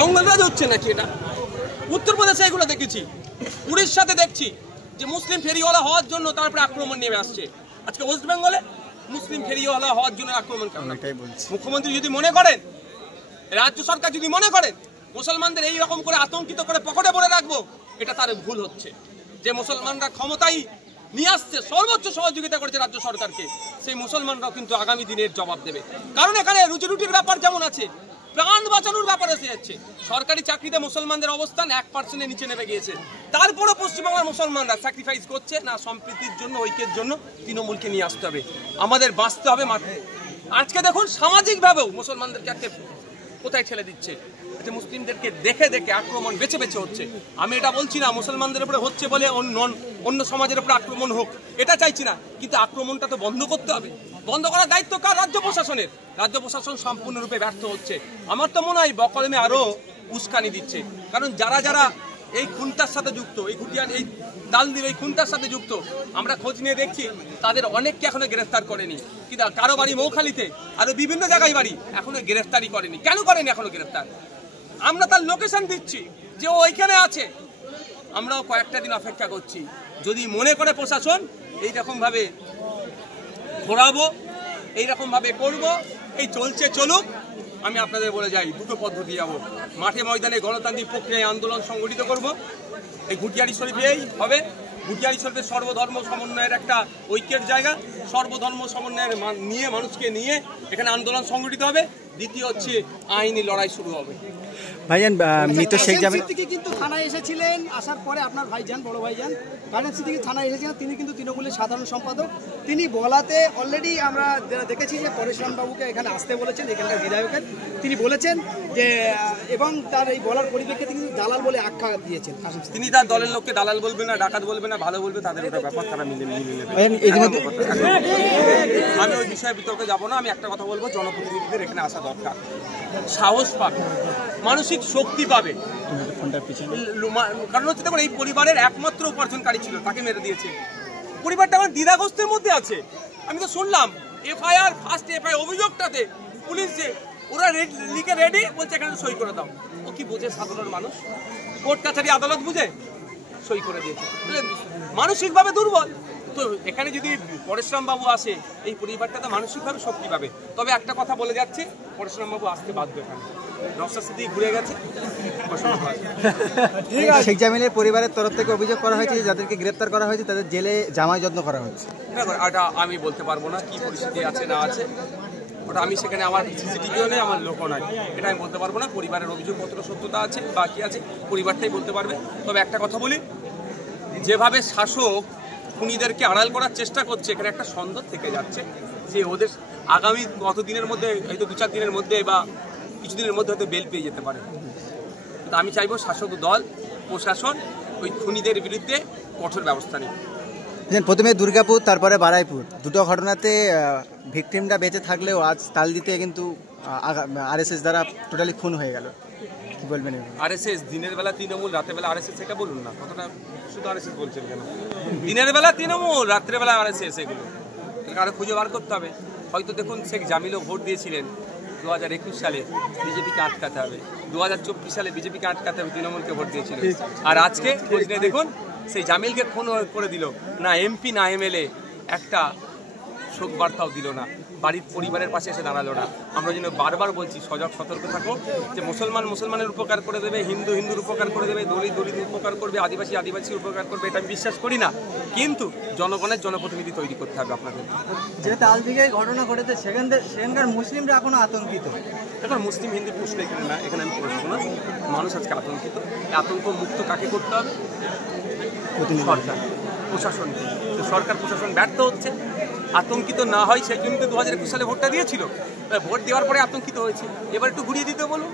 জঙ্গলরাজ হচ্ছে নাকি এটা? উত্তরপ্রদেশে এগুলো দেখেছি, উড়িষ্যাতে দেখছি যে মুসলিম ফেরিওয়ালা হওয়ার জন্য তারপরে আক্রমণ নেমে আসছে। আজকে ওয়েস্ট বেঙ্গলে মুসলিম ফেরিওয়ালা হওয়ার জন্য আক্রমণ কেন? মুখ্যমন্ত্রী যদি মনে করেন, রাজ্য সরকার যদি মনে করেন মুসলমানদের এই রকম করে আতঙ্কিত করে পকেটে পড়ে রাখবো, এটা তার ভুল হচ্ছে। যে মুসলমানরা ক্ষমতায় নিয়ে আসছে, সর্বোচ্চ সহযোগিতা করেছে রাজ্য সরকারকে, সেই মুসলমানরাও কিন্তু আগামী দিনের জবাব দেবে। কারণ এখানে রুজি রুটির ব্যাপার যেমন আছে, প্রাণ বাঁচানোর ব্যাপার এসে যাচ্ছে। সরকারি চাকরিতে মুসলমানদের অবস্থান 1% নিচে নেমে গিয়েছে। তারপরে পশ্চিমবাংলার মুসলমানরা স্যাক্রিফাইস করছে না, সম্প্রীতির জন্য, ঐক্যের জন্য তৃণমূলকে নিয়ে আসতে হবে, আমাদের বাঁচতে হবে মাঠে। আজকে দেখুন সামাজিকভাবেও মুসলমানদেরকে আজকে কোথায় ঠেলে দিচ্ছে। আচ্ছা, মুসলিমদেরকে দেখে দেখে আক্রমণ বেছে বেছে হচ্ছে। আমি এটা বলছি না মুসলমানদের উপরে হচ্ছে বলে অন্য সমাজের উপরে আক্রমণ হোক, এটা চাইছি না, কিন্তু আক্রমণটা তো বন্ধ করতে হবে। বন্ধ করার দায়িত্ব কার? রাজ্য প্রশাসনের। রাজ্য প্রশাসন সম্পূর্ণরূপে ব্যর্থ হচ্ছে। আমার তো মনে হয় বকলমে আরো উস্কানি দিচ্ছে। কারণ যারা যারা এই খুনটার সাথে যুক্ত, এই ঘুটিয়ান, এই দালদির এই খুনটার সাথে যুক্ত, আমরা খোঁজ নিয়ে দেখছি তাদের অনেককে এখনো গ্রেফতার করেনি। কিন্তু কারো বাড়ি মৌখালিতে, আরো বিভিন্ন জায়গায় বাড়ি, এখনো গ্রেফতারই করেনি। কেন করেনি এখনো গ্রেফতার? আমরা তার লোকেশন দিচ্ছি যে ও ওইখানে আছে। আমরাও কয়েকটা দিন অপেক্ষা করছি। যদি মনে করে প্রশাসন এইরকম ভাবে ঘোরাবো, এইরকম ভাবে করবো, এই চলছে চলুক। আমি আপনাদের বলে যাই, দুটো পদ্ধতি যাবো। মাঠে ময়দানে গণতান্ত্রিক প্রক্রিয়ায় আন্দোলন সংগঠিত করব। এই ঘুটিয়ারি শরীফেই হবে। ঘুটিয়ারি শরীফের সর্বধর্ম সমন্বয়ের একটা ঐক্যের জায়গা। সর্বধর্ম সমন্বয়ের নিয়ে মানুষকে নিয়ে এখানে আন্দোলন সংগঠিত হবে। দ্বিতীয় হচ্ছে আইনি লড়াই শুরু হবে। ভাইজান, মৃত শেখ জামিল কিন্তু থানায় এসেছিলেন, আসার পরে আপনার ভাইজান, বড় ভাইজান কারেন্ট সিদ্দিকী থানায় এসেছিলেন। তিনি কিন্তু তৃণমূলের সাধারণ সম্পাদক। তিনি বলাতে অলরেডি আমরা দেখেছি যে পরেশরাম বাবুকে এখানে আসতে বলেছেন, এখানকার বিধায়কের। তিনি বলেছেন যে, এবং তার এই বলার পরিপ্রেক্ষিতে কিন্তু দালাল বলে আখ্যা দিয়েছেন। তিনি তার দলের লোককে দালাল বলবে না, ডাকাত বলবে না, ভালো বলবে, তাদের ওটা ব্যাপার, তারা মিলে নেবে। আমি ওই বিষয়ে বিতর্কে যাবো না। আমি একটা কথা বলবো, জনপ্রতিনিধিদের এখানে আসা দরকার। সাহস পাবে, মানসিক শক্তি পাবে। কারণ হচ্ছে দেখুন, এই পরিবারের একমাত্র উপার্জনকারী ছিল, তাকে মেরে দিয়েছে। পরিবারটা আমার দ্বিধাগ্রস্তের মধ্যে আছে। আমি তো শুনলাম এফআইআর, ফার্স্ট এফআইআর অভিযোগটাতে পুলিশ যে ওরা লিখে রেডি বলছে এখানে সই করে দাও। ও কি বোঝে সাধারণ মানুষ? কোর্ট কাছারি আদালত বুঝে সই করে দিয়েছে। মানসিকভাবে দুর্বল। তো এখানে যদি পরেশরাম বাবু আসে, এই পরিবারটা তো মানসিকভাবে শক্তি পাবে। তবে একটা কথা বলে যাচ্ছে, পরেশরাম বাবু আসতে বাধ্য। এখানে নওশাদ সিদ্দিকী ঘুরে গেছে। শেখ জামিলের পরিবারের তরফ থেকে অভিযোগ করা হয়েছে যে যাদেরকে গ্রেপ্তার করা হয়েছে তাদের জেলে জামাই যত্ন করা হচ্ছে। দেখো, এটা আমি বলতে পারবো না কি পরিস্থিতি আছে না আছে। ওটা আমি সেখানে আমার সিসিটিভিও নেই, আমার লোকও নাই, এটা আমি বলতে পারবো না। পরিবারের অভিযোগ কতটা সত্যতা আছে বা কি আছে পরিবারটাই বলতে পারবে। তবে একটা কথা বলি, যেভাবে শাসক খুনিদেরকে আড়াল করার চেষ্টা করছে, এখানে একটা সন্দেহ থেকে যাচ্ছে যে ওদের আগামী কত দিনের মধ্যে, হয়তো 2-4 দিনের মধ্যে বা কিছুদিনের মধ্যে হয়তো বেল পেয়ে যেতে পারে। তো আমি চাইবো শাসক দল, প্রশাসন ওই খুনিদের বিরুদ্ধে কঠোর ব্যবস্থা নিই। প্রথমে দুর্গাপুর, তারপরে বারাইপুর, দুটো ঘটনাতে ভিকটিমটা বেঁচে থাকলেও আজ তালদিতে কিন্তু আরএসএস দ্বারা টোটালি খুন হয়ে গেল। কি বলবেন? আরএসএস দিনের বেলা তৃণমূল, রাতের বেলা আরএসএস, এটা বলুন না। কতটা শুধু আরএসএস বলছেন কেন? দিনের বেলা তৃণমূল, রাত্রের বেলা আরএসএস, এগুলো আরো খুঁজে বার করতে হবে। হয়তো দেখুন শেখ জামিলও ভোট দিয়েছিলেন 2021 সালে বিজেপিকে আটকাতে হবে, 2024 সালে বিজেপিকে আটকাতে হবে, তৃণমূলকে ভোট দিয়েছিল। আর আজকে খোঁজ নিয়ে দেখুন, সেই জামিলকে খুন করে দিল না, এমপি না এমএলএ একটা শোক বার্তাও দিল না, বাড়ির পরিবারের পাশে এসে দাঁড়ালো না। আমরা যেন বারবার বলছি, সজাগ সতর্ক থাকো, যে মুসলমান মুসলমানের উপকার করে দেবে, হিন্দু হিন্দুর উপকার করে দেবে, দলিত দলিতের উপকার করবে, আদিবাসী আদিবাসীর উপকার করবে, এটা আমি বিশ্বাস করি না। কিন্তু জনগণের জনপ্রতিনিধি তৈরি করতে হবে আপনাদের। যে তালদিকে ঘটনা ঘটেছে সেখানকার মুসলিমরা এখনো আতঙ্কিত। এখন মুসলিম হিন্দুর প্রশ্ন এখানে না, এখানে আমি প্রশ্ন না। মানুষ আজকে আতঙ্কিত। আতঙ্ক মুক্ত কাকে করতে হবে? সরকার, প্রশাসন। সরকার প্রশাসন ব্যর্থ হচ্ছে। আতঙ্কিত না হয় সেই জন্য 2021 সালে ভোটটা দিয়েছিল। ভোট দেওয়ার পরে আতঙ্কিত হয়েছে। এবার একটু ঘুরিয়ে দিতে বলুন।